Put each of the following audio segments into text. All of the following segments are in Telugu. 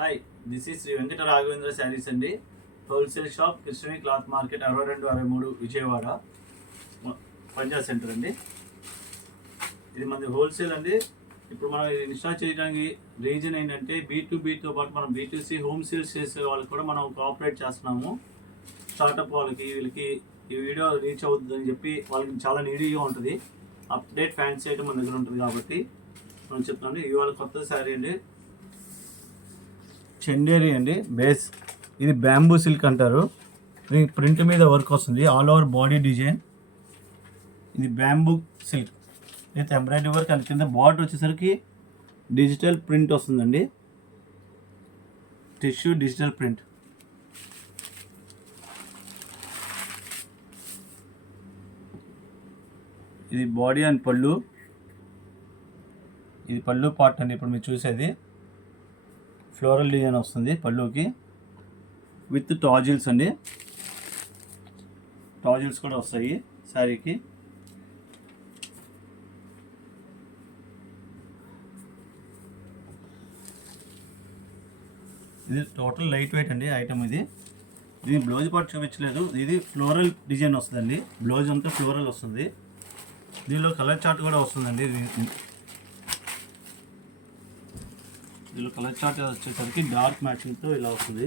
Hi, this is Sri Venkata Raghavendra sarees అండి. హోల్సేల్ షాప్ కృష్ణని cloth market 6263 Vijayawada Punjab centre అండి. ఇది మనది హోల్సేల్ అండి. ఇప్పుడు మనం ఇన్స్టాల్ చేయడానికి రీజన్ ఏంటంటే B2Bతో పాటు మనం B2C హోమ్ సేల్స్ చేసే వాళ్ళకి కూడా మనం కోఆపరేట్ చేస్తున్నాము. స్టార్టప్ వాళ్ళకి వీళ్ళకి ఈ వీడియో రీచ్ అవుతుందని చెప్పి వాళ్ళకి చాలా నీడీగా ఉంటుంది. అప్డేట్ ఫ్యాన్సీ ఐటమ్ మన దగ్గర ఉంటుంది కాబట్టి మనం చెప్తామండి. ఇవాళ కొత్త శారీ అండి, చందేరి అండి. బేస్ ఇది బ్యాంబూ సిల్క్ అంటారు. ఇది ప్రింట్ మీద వర్క్ వస్తుంది, ఆల్ ఓవర్ బాడీ డిజైన్. ఇది bamboo silk with embroidery work. And కింద బార్డర్ వచ్చేసరికి డిజిటల్ ప్రింట్ వస్తుందండి, టిష్యూ డిజిటల్ ప్రింట్. ఇది బాడీ అండ్ పళ్ళు. ఇది పళ్ళు పార్ట్ అండి. ఇప్పుడు మీరు చూసేది ఫ్లోరల్ డిజైన్ వస్తుంది పళ్ళుకి విత్ టాజిల్స్ అండి. టాజిల్స్ కూడా వస్తాయి శారీకి. ఇది టోటల్ లైట్ వెయిట్ అండి ఐటమ్. ఇది బ్లౌజ్ పార్ట్ చూపించలేదు. ఇది ఫ్లోరల్ డిజైన్ వస్తుందండి. బ్లౌజ్ అంతా ఫ్లోరల్ వస్తుంది. దీనిలో కలర్ చార్ట్ కూడా వస్తుందండి. దీనిలో కలర్ చార్ట్ వచ్చేసరికి డార్క్ మ్యాచింగ్తో ఇలా వస్తుంది.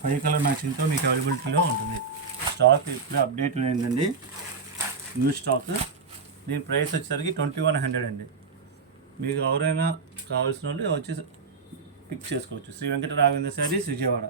ఫై కలర్ మ్యాచింగ్తో మీకు అవైలబిలిటీలో ఉంటుంది. స్టాక్ ఇప్పుడే అప్డేట్ అయిందండి, న్యూ స్టాక్. దీని ప్రైస్ వచ్చేసరికి 2100 అండి. మీకు ఎవరైనా కావాల్సిన వాళ్ళు వచ్చి పిక్ చేసుకోవచ్చు. శ్రీ వెంకట రాఘవేంద్ర శారీస్ విజయవాడ.